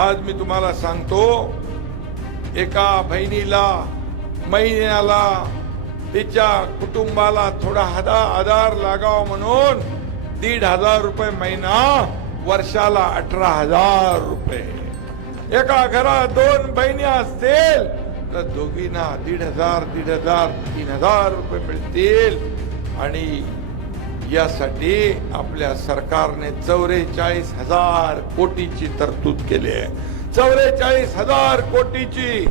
आज मी तुम्हाला सांगतो एका बहिणीला महिन्याला तिच्या कुटुंबाला थोडा हदा आधार लागावा म्हणून दीड हजार रुपये महिना वर्षाला अठरा हजार रुपये. एका घरात दोन बहिणी असतील तर दोघींना दीड हजार दीड हजार तीन हजार रुपये मिळतील. आणि यासाठी आपल्या सरकारने चौवेचाळीस हजार कोटीची तरतूद केली आहे. चौवेचाळीस हजार कोटीची.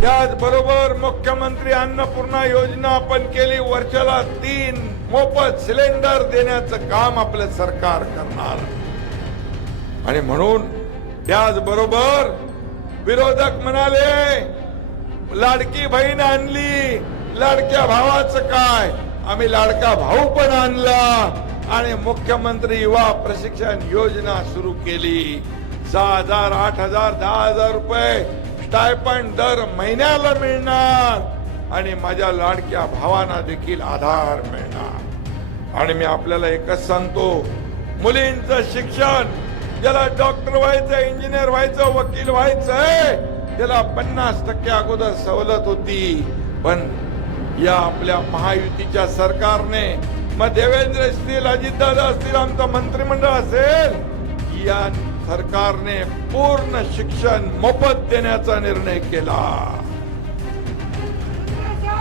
त्याचबरोबर मुख्यमंत्री अन्नपूर्णा योजना आपण केली वर्षाला तीन मोफत सिलेंडर देण्याचं काम आपलं सरकार करणार. आणि म्हणून त्याचबरोबर विरोधक म्हणाले लाडकी बहीण आणली लाडक्या भावाचं काय? आम्ही लाडका भाऊ पण आणला आणि मुख्यमंत्री युवा प्रशिक्षण योजना सुरू केली. सहा हजार आठ हजार दहा हजार रुपये स्टायपंड दर महिन्याला मिळणार आणि माझ्या लाडक्या भावांना देखील आधार मिळणार. आणि मी आपल्याला एकच सांगतो मुलींचं शिक्षण ज्याला डॉक्टर व्हायचं इंजिनियर व्हायचं वकील व्हायचंय त्याला पन्नास टक्के अगोदर सवलत होती. पण या आपल्या महायुतीच्या सरकारने. मग देवेंद्र असतील अजितदादा असतील आमचं मंत्रिमंडळ असेल या सरकारने पूर्ण शिक्षण मोफत देण्याचा निर्णय केला.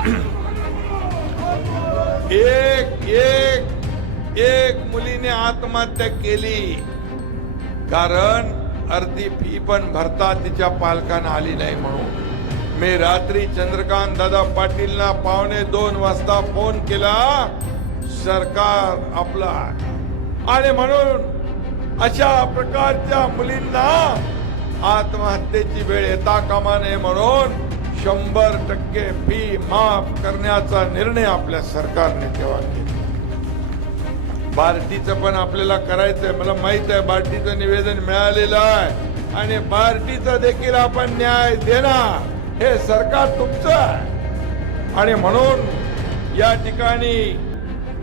एक एक एक मुलीने आत्महत्या केली. कारण अर्धी फी पण भरता तिच्या पालकांना आली नाही म्हणून. मी रात्री चंद्रकांत दादा पाटीलना पावणे दोन वाजता फोन केला सरकार आपला आणि म्हणून अशा प्रकारच्या मुलींना आत्महत्येची वेळ येता कामा नये म्हणून शंभर टक्के फी माफ करण्याचा निर्णय आपल्या सरकारने तेव्हा केला बार्टीचं पण आपल्याला करायचंय मला माहीत आहे बार्टीचं निवेदन मिळालेलं आहे. आणि बार्टीचा देखील आपण न्याय देणार. हे सरकार तुमचं आहे. आणि म्हणून या ठिकाणी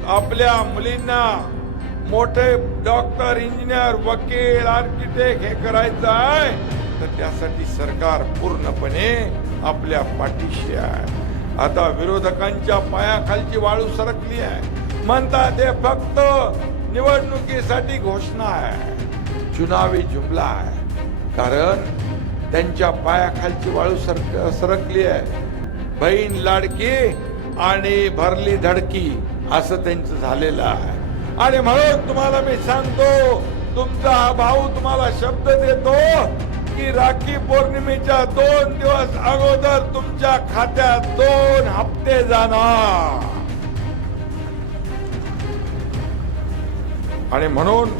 आपल्या मुलींना मोठे डॉक्टर इंजिनियर वकील आर्किटेक्ट हे करायचं आहे. तर त्यासाठी सरकार पूर्णपणे आपल्या पाठीशी आहे. आता विरोधकांच्या पायाखालची वाळू सरकली आहे. म्हणतात हे फक्त निवडणुकीसाठी घोषणा आहे. चुनावी जुमला आहे. कारण त्यांच्या पायाखालची वाळू सरक सरकली आहे. बहीण लाडकी आणि भरली धडकी असं त्यांचं झालेलं आहे. आणि म्हणून तुम्हाला मी सांगतो तुमचा हा भाऊ तुम्हाला शब्द देतो की राखी पौर्णिमेच्या दोन दिवस अगोदर तुमच्या खात्यात दोन हप्ते जाणार. आणि म्हणून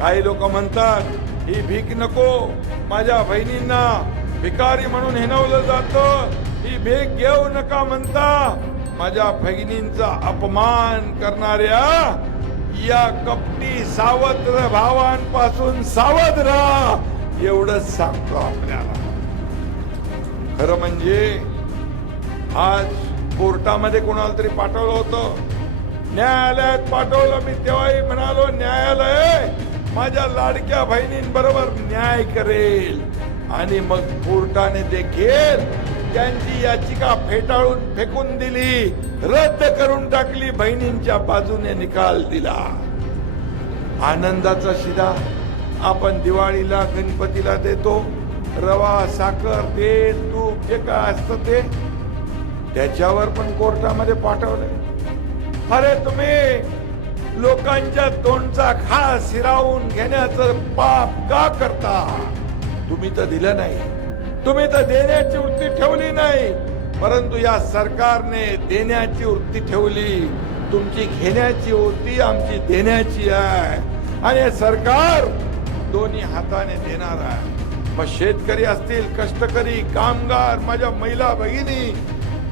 काही लोक म्हणतात ही भीक नको. माझ्या बहिणींना भिकारी म्हणून हिनवलं जातं. ही भीक घेऊ नका म्हणता. माझ्या भगिनींचा अपमान करणाऱ्या या कपटी सावत्र भावांपासून सावध राहा. एवढंच सांगतो आपल्याला. खरं म्हणजे आज कोर्टामध्ये कोणाला तरी पाठवलं होतं. न्यायालयात पाठवलं मी तेव्हाही म्हणालो न्यायालय माझ्या लाडक्या बहिणींबरोबर न्याय करेल. आणि मग कोर्टाने देखील त्यांची याचिका फेटाळून फेकून दिली. रद्द करून टाकली बहिणींच्या बाजूने निकाल दिला. आनंदाचा शिदा आपण दिवाळीला गणपतीला देतो. रवा साखर तेल तूप जे काय असतं ते त्याच्यावर पण कोर्टामध्ये पाठवले अरे तुम्ही लोकांच्या तोंडचा घास हिरावून घेण्याचं पाप का करता? तुम्ही तर दिलं नाही. तुम्ही तर देण्याची वृत्ती ठेवली नाही. परंतु या सरकारने देण्याची वृत्ती ठेवली. तुमची घेण्याची वृत्ती आमची देण्याची आहे. आणि सरकार दोन्ही हाताने देणार आहे. मग शेतकरी असतील कष्टकरी कामगार माझ्या महिला भगिनी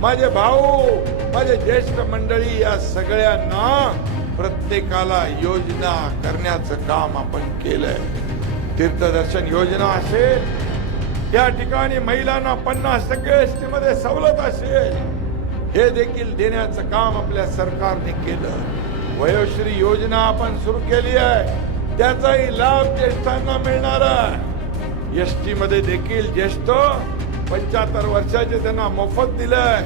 माझे भाऊ माझे ज्येष्ठ मंडळी या सगळ्यांना प्रत्येकाला योजना करण्याचं काम आपण केलंय. तीर्थदर्शन योजना असेल त्या ठिकाणी महिलांना पन्नास टक्के एसटी मध्ये सवलत असेल. हे देखील देण्याचं काम आपल्या सरकारने केलं. वयोश्री योजना आपण सुरू केली आहे. त्याचाही लाभ ज्येष्ठांना मिळणार आहे. एस टी मध्ये देखील ज्येष्ठ पंच्याहत्तर वर्षाचे त्यांना मोफत दिलंय.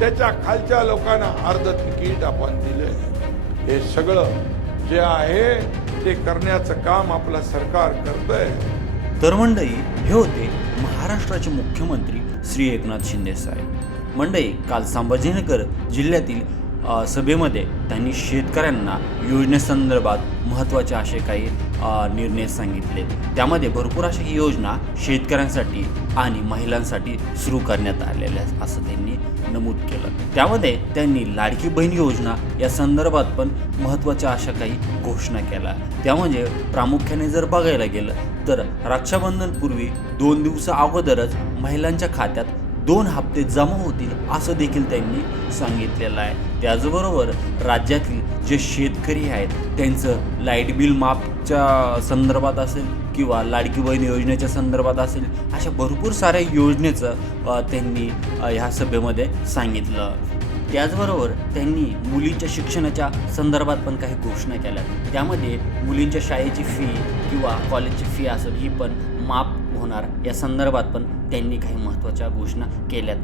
त्याच्या खालच्या लोकांना अर्ध तिकीट आपण दिलंय. हे सगळं जे आहे ते करण्याचं काम आपलं सरकार करतंय. तर मंडई हे होते महाराष्ट्राचे मुख्यमंत्री श्री एकनाथ शिंदे साहेब. मंडई काल संभाजीनगर जिल्ह्यातील सभेमध्ये त्यांनी शेतकऱ्यांना योजनेसंदर्भात महत्त्वाचे असे काही निर्णय सांगितले. त्यामध्ये भरपूर अशा योजना शेतकऱ्यांसाठी आणि महिलांसाठी सुरू करण्यात आलेल्या असं त्यांनी नमूद केलं. त्यामध्ये त्यांनी लाडकी बहीण योजना या संदर्भात पण महत्त्वाच्या अशा काही घोषणा केल्या. त्यामध्ये प्रामुख्याने जर बघायला गेलं तर रक्षाबंधनपूर्वी दोन दिवसा अगोदरच महिलांच्या खात्यात दोन हप्ते जमा होतील असं देखील त्यांनी सांगितलेलं आहे. त्याचबरोबर राज्यातील जे शेतकरी आहेत त्यांचं लाइट बिल माफच्या संदर्भात असेल किंवा लाडकी बहीण योजनेच्या संदर्भात असेल अशा भरपूर साऱ्या योजनेचं त्यांनी ह्या सभेमध्ये सांगितलं. त्याचबरोबर त्यांनी मुलींच्या शिक्षणाच्या संदर्भात पण काही घोषणा केल्या. त्यामध्ये मुलींच्या शाळेची फी किंवा कॉलेजची फी असेल ही पण माफ होणार. या संदर्भात पण त्यांनी काही महत्त्वाच्या घोषणा केल्यात.